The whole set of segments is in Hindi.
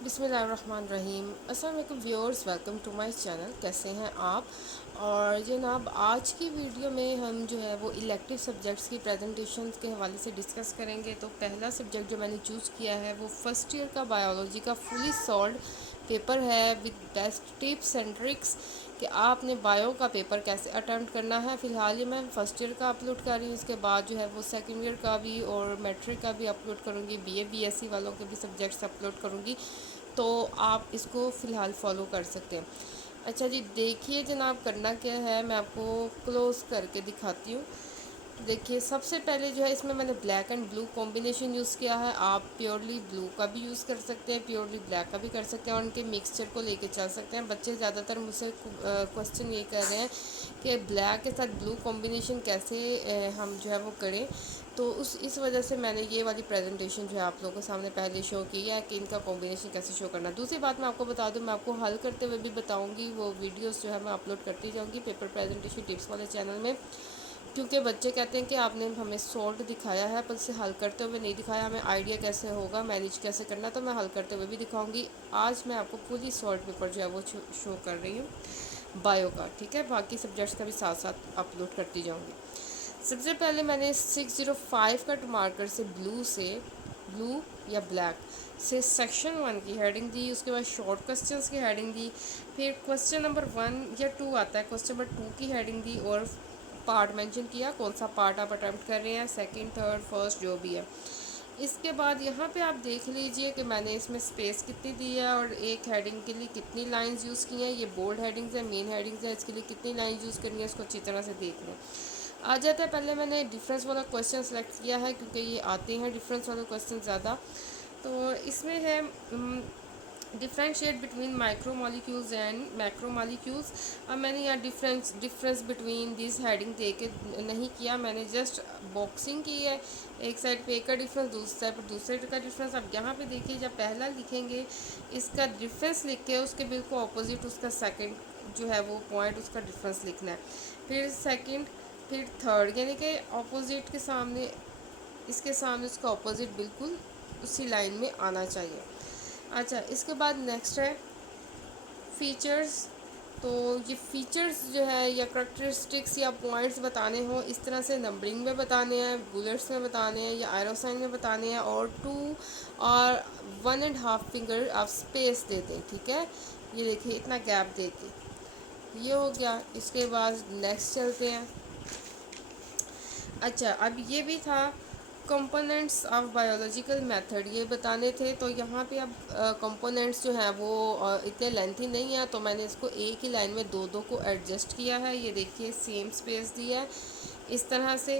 बिस्मिल्लाहिर्रहमानिर्रहीम। अस्सलाम वालेकुम viewers, welcome to my channel. कैसे हैं आप? और जनाब, आज की वीडियो में हम जो है वो इलेक्टिव सब्जेक्ट्स की प्रेजेंटेशन के हवाले से डिस्कस करेंगे। तो पहला सब्जेक्ट जो मैंने चूज़ किया है वो फ़र्स्ट ईयर का बायोलॉजी का फुली सॉल्व्ड पेपर है with best tips and tricks कि आपने बायो का पेपर कैसे अटैम्प्ट करना है। फ़िलहाल ये मैं फ़र्स्ट ईयर का अपलोड कर रही हूँ, उसके बाद जो है वो सेकेंड ईयर का भी और मैट्रिक का भी अपलोड करूँगी, बीए बीएससी वालों के भी सब्जेक्ट्स अपलोड करूँगी। तो आप इसको फ़िलहाल फॉलो कर सकते हैं। अच्छा जी, देखिए जनाब, करना क्या है मैं आपको क्लोज़ करके दिखाती हूँ। देखिए, सबसे पहले जो है इसमें मैंने black and blue combination use किया है। आप प्योरली ब्लू का भी यूज़ कर सकते हैं, प्योरली ब्लैक का भी कर सकते हैं और उनके मिक्सचर को लेके चल सकते हैं। बच्चे ज़्यादातर मुझसे क्वेश्चन ये कर रहे हैं कि ब्लैक के साथ ब्लू कॉम्बिनेशन कैसे हम जो है वो करें। तो इस वजह से मैंने ये वाली प्रेजेंटेशन जो है आप लोगों के सामने पहले शो की है कि इनका कॉम्बिनेशन कैसे शो करना। दूसरी बात मैं आपको बता दूं, मैं आपको हल करते हुए भी बताऊंगी। वो वीडियोस जो है मैं अपलोड करती जाऊंगी पेपर प्रेजेंटेशन टिप्स वाले चैनल में, क्योंकि बच्चे कहते हैं कि आपने हमें सॉल्व दिखाया है पर उसे हल करते हुए नहीं दिखाया, हमें आइडिया कैसे होगा, मैनेज कैसे करना। तो मैं हल करते हुए भी दिखाऊंगी। आज मैं आपको फुली सॉल्व पेपर जो है वो शो कर रही हूँ बायो का, ठीक है। बाकी सब्जेक्ट्स का भी साथ साथ अपलोड करती जाऊँगी। सबसे पहले मैंने 605 कट मार्कर से ब्लू या ब्लैक से सेक्शन 1 की हेडिंग दी, उसके बाद शॉर्ट क्वेश्चंस की हेडिंग दी, फिर क्वेश्चन नंबर 1 या 2 आता है, क्वेश्चन नंबर 2 की हेडिंग दी और पार्ट मेंशन किया, कौन सा पार्ट आप अटेम्प्ट कर रहे हैं, सेकंड थर्ड फर्स्ट जो भी है। इसके बाद यहाँ पे आप देख लीजिए कि मैंने इसमें स्पेस कितनी दी है और एक हेडिंग के लिए कितनी लाइंस यूज़ की हैं। ये बोल्ड हेडिंग्स है, मेन हेडिंग्स है, इसके लिए कितनी लाइंस यूज़ करनी है इसको अच्छी तरह से देख लें। आ जाता है, पहले मैंने डिफरेंस वाला क्वेश्चन सेलेक्ट किया है क्योंकि ये आते हैं डिफरेंस वाले क्वेश्चन ज़्यादा। तो इसमें है differentiate between micro molecules and macro molecules. अब मैंने यहाँ डिफरेंस बिटवीन दिस हेडिंग दे के नहीं किया, मैंने जस्ट बॉक्सिंग की है। एक साइड पे एक का डिफरेंस, दूसरी साइड पर दूसरे का डिफरेंस। अब यहाँ पे देखिए, जब पहला लिखेंगे इसका डिफरेंस लिख के उसके बिल्कुल ऑपोजिट उसका सेकंड जो है वो पॉइंट उसका डिफरेंस लिखना है, फिर सेकंड, फिर थर्ड, यानी कि ऑपोजिट के सामने, इसके सामने उसका ऑपोजिट बिल्कुल उसी लाइन में आना चाहिए। अच्छा, इसके बाद नेक्स्ट है फीचर्स। तो ये फीचर्स जो है या करेक्टरिस्टिक्स या पॉइंट्स बताने हो, इस तरह से नंबरिंग में बताने हैं, बुलेट्स में बताने हैं या एरो साइन में बताने हैं, और 2 और 1.5 फिंगर आप स्पेस दे दें, ठीक है। ये देखिए, इतना गैप दे के ये हो गया। इसके बाद नेक्स्ट चलते हैं। अच्छा, अब ये भी था कंपोनेंट्स ऑफ बायोलॉजिकल मेथड, ये बताने थे। तो यहाँ पे अब कंपोनेंट्स जो हैं वो इतने लेंथी नहीं है, तो मैंने इसको एक ही लाइन में दो दो को एडजस्ट किया है। ये देखिए, सेम स्पेस दी है इस तरह से।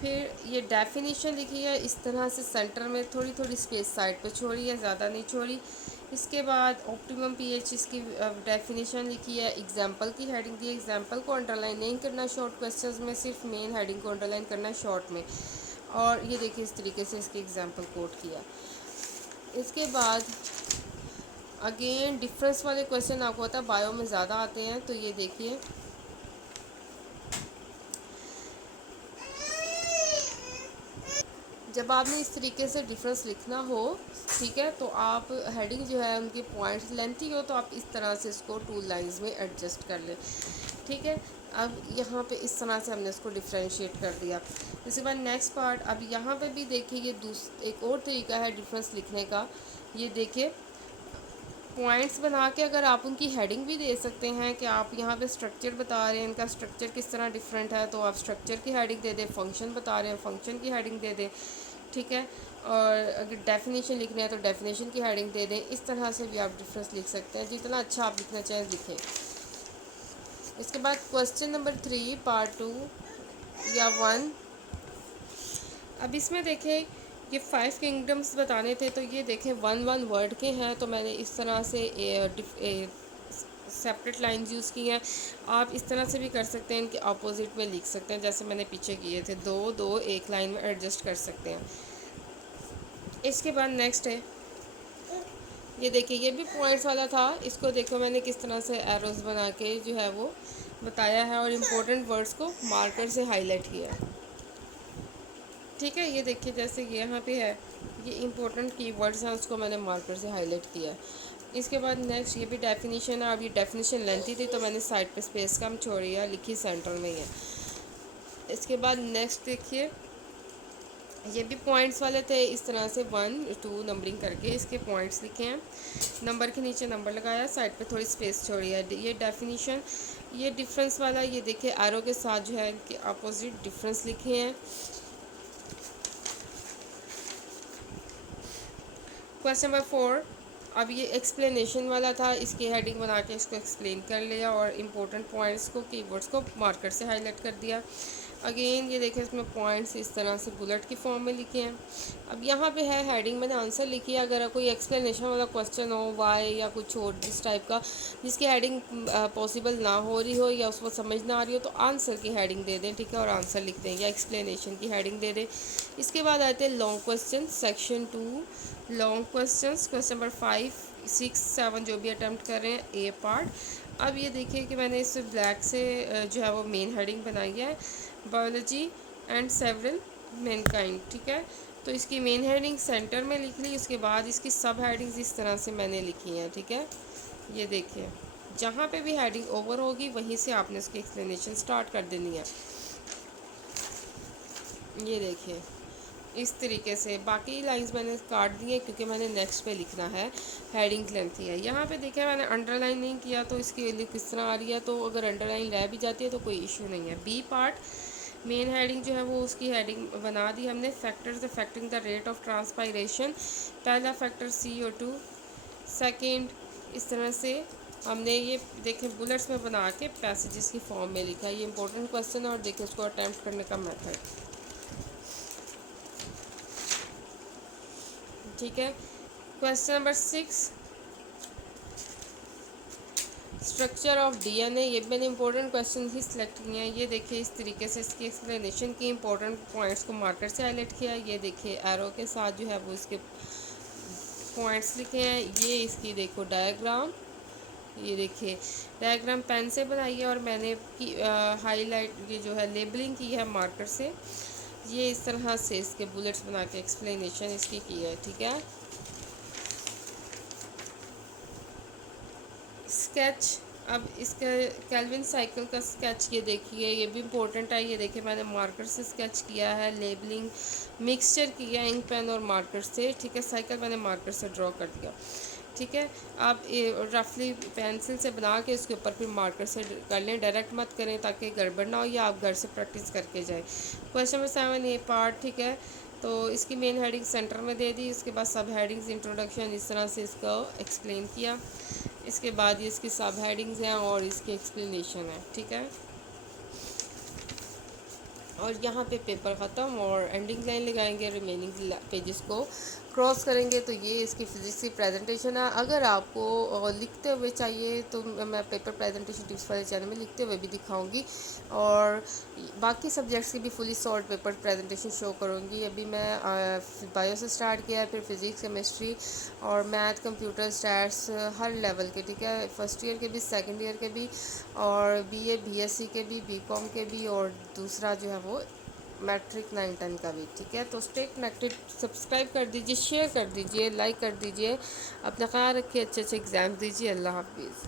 फिर ये डेफिनेशन लिखी है इस तरह से, सेंटर में थोड़ी थोड़ी स्पेस साइड पे छोड़ी है, ज़्यादा नहीं छोड़ी। इसके बाद ऑप्टिमम पीएच, इसकी डेफिनेशन लिखी है। एग्जांपल की हेडिंग दी है, एग्जांपल को अंडरलाइन नहीं करना शॉर्ट क्वेश्चंस में, सिर्फ मेन हेडिंग को अंडरलाइन करना है शॉर्ट में। और ये देखिए, इस तरीके से इसके एग्जांपल कोट किया। इसके बाद अगेन डिफरेंस वाले क्वेश्चन आपको पता है बायो में ज़्यादा आते हैं। तो ये देखिए, जब आपने इस तरीके से डिफरेंस लिखना हो, ठीक है, तो आप हेडिंग जो है उनके पॉइंट्स लेंथी हो तो आप इस तरह से इसको 2 लाइंस में एडजस्ट कर लें, ठीक है। अब यहाँ पे इस तरह से हमने इसको डिफ्रेंशिएट कर दिया। इसके बाद नेक्स्ट पार्ट, अब यहाँ पे भी देखिए, ये एक और तरीका है डिफरेंस लिखने का। ये देखिए, पॉइंट्स बना के अगर आप उनकी हेडिंग भी दे सकते हैं कि आप यहाँ पे स्ट्रक्चर बता रहे हैं, इनका स्ट्रक्चर किस तरह डिफरेंट है, तो आप स्ट्रक्चर की हेडिंग दे दें। फंक्शन बता रहे हैं, फंक्शन की हेडिंग दे दें, ठीक है। और अगर डेफिनेशन लिखना है तो डेफिनेशन की हेडिंग दे दें। इस तरह से भी आप डिफरेंस लिख सकते हैं, जितना अच्छा आप लिखना चाहें लिखें। इसके बाद क्वेश्चन नंबर 3 पार्ट 2 या 1। अब इसमें देखें, ये 5 किंगडम्स बताने थे, तो ये देखें 1 वर्ड के हैं, तो मैंने इस तरह से सेपरेट लाइंस यूज़ की हैं। आप इस तरह से भी कर सकते हैं, इनके अपोजिट में लिख सकते हैं, जैसे मैंने पीछे किए थे, दो दो एक लाइन में एडजस्ट कर सकते हैं। इसके बाद नेक्स्ट है, ये देखिए, ये भी पॉइंट्स वाला था। इसको देखो, मैंने किस तरह से एरोज बना के जो है वो बताया है और इम्पोर्टेंट वर्ड्स को मार्कर से हाईलाइट किया है, ठीक है। ये देखिए, जैसे ये यहाँ पे है ये इंपॉर्टेंट कीवर्ड्स हैं, उसको मैंने मार्कर से हाईलाइट किया है। इसके बाद नेक्स्ट ये भी डेफिनेशन है। अब ये डेफिनेशन लेंथी थी तो मैंने साइड पे स्पेस कम छोड़ी है, लिखी सेंटर में ही है। इसके बाद नेक्स्ट देखिए, ये भी पॉइंट्स वाले थे, इस तरह से 1 2 नंबरिंग करके इसके पॉइंट्स लिखे हैं, नंबर के नीचे नंबर लगाया, साइड पे थोड़ी स्पेस छोड़ी है। ये डेफिनेशन, ये डिफरेंस वाला, ये देखिए एरो के साथ जो है इनके अपोजिट डिफरेंस लिखे हैं। क्वेश्चन नंबर 4, अब ये एक्सप्लेनेशन वाला था, इसकी हेडिंग बना के इसको एक्सप्लेन कर लिया और इम्पोर्टेंट पॉइंट्स को, कीवर्ड्स को मार्कर से हाईलाइट कर दिया। अगेन ये देखें, इसमें पॉइंट्स इस तरह से बुलेट की फॉर्म में लिखे हैं। अब यहाँ पे है हेडिंग, मैंने आंसर लिखी है। अगर कोई एक्सप्लेनेशन वाला क्वेश्चन हो, वाई या कुछ और इस टाइप का, जिसकी हेडिंग पॉसिबल ना हो रही हो या उसको समझ ना आ रही हो, तो आंसर की हेडिंग दे दें, ठीक है, और आंसर लिख दें, या एक्सप्लेनेशन की हेडिंग दे दें। इसके बाद आते हैं long question, section 2 long questions, question number 5 6 7 जो भी अटैम्प्ट कर रहे हैं, ए पार्ट। अब ये देखिए कि मैंने इस ब्लैक से जो है वो मेन हेडिंग बनाई है, बायोलॉजी एंड सेवरल मैनकाइंड, ठीक है। तो इसकी मेन हेडिंग सेंटर में लिख ली, उसके बाद इसकी सब हेडिंग्स इस तरह से मैंने लिखी हैं, ठीक है। ये देखिए, जहाँ पे भी हेडिंग ओवर होगी वहीं से आपने उसकी एक्सप्लेनेशन स्टार्ट कर देनी है। ये देखिए इस तरीके से, बाकी लाइंस मैंने काट दी है क्योंकि मैंने नेक्स्ट पे लिखना है, हेडिंग लेंथी है। यहाँ पे देखिए मैंने अंडरलाइन नहीं किया तो इसकी लिख किस तरह आ रही है, तो अगर अंडरलाइन रह भी जाती है तो कोई इशू नहीं है। बी पार्ट, मेन हेडिंग जो है वो उसकी हेडिंग बना दी हमने, factors affecting the rate of transpiration. पहला फैक्टर CO2, सेकेंड, इस तरह से हमने ये देखें बुलेट्स में बना के पैसेजेस की फॉर्म में लिखा है। ये इंपॉर्टेंट क्वेश्चन है और देखिए उसको अटैम्प्ट करने का मेथड, ठीक है। Question number 6, structure of DNA, ये भी मैंने इंपॉर्टेंट क्वेश्चन ही सिलेक्ट किए हैं। ये देखिए इस तरीके से इसकी एक्सप्लेनेशन की, इंपॉर्टेंट पॉइंट्स को मार्कर से हाईलाइट किया है। ये देखिए एरो के साथ जो है वो इसके पॉइंट्स लिखे हैं। ये इसकी देखो डायग्राम, ये देखिए डायग्राम पेन से बनाई है और मैंने की हाईलाइट ये जो है लेबलिंग की है मार्कर से। ये इस तरह से इसके बुलेट्स बना के एक्सप्लेनेशन इसकी की है, ठीक है। स्केच, अब इसका केल्विन साइकिल का स्केच ये देखिए, ये भी इम्पोर्टेंट है। ये देखिए मैंने मार्कर से स्केच किया है, लेबलिंग मिक्सचर किया इंक पेन और मार्कर से, ठीक है। साइकिल मैंने मार्कर से ड्रॉ कर दिया, ठीक है। आप रफली पेंसिल से बना के उसके ऊपर फिर मार्कर से कर लें, डायरेक्ट मत करें ताकि गड़बड़ ना हो, या आप घर से प्रैक्टिस करके जाएं। क्वेश्चन नंबर 7 ये पार्ट, ठीक है। तो इसकी मेन हेडिंग सेंटर में दे दी, उसके बाद सब हेडिंग्स, इंट्रोडक्शन, इस तरह से इसको एक्सप्लेन किया। इसके बाद ये इसकी सब हेडिंग्स हैं और इसकी एक्सप्लेनेशन है, ठीक है। और यहाँ पे पेपर ख़त्म और एंडिंग लाइन लगाएंगे, रिमेनिंग पेजेस को क्रॉस करेंगे। तो ये इसकी फिज़िक्स की प्रेजेंटेशन है। अगर आपको लिखते हुए चाहिए तो मैं पेपर प्रेजेंटेशन टिप्स वाले चैनल में लिखते हुए भी दिखाऊंगी, और बाकी सब्जेक्ट्स की भी fully solve paper presentation show करूँगी। अभी मैं बायो से स्टार्ट किया है, फिर फिज़िक्स, केमिस्ट्री और मैथ, कंप्यूटर, स्टैट्स, हर लेवल के, ठीक है। फर्स्ट ईयर के भी, सेकेंड ईयर के भी, और BA BSc के भी, BCom के भी, और दूसरा जो है वो मैट्रिक 9 10 का भी, ठीक है। तो स्टे कनेक्टेड, सब्सक्राइब कर दीजिए, शेयर कर दीजिए, लाइक कर दीजिए। अपना ख्याल रखिए, अच्छे अच्छे एग्ज़ाम दीजिए। अल्लाह हाफिज़।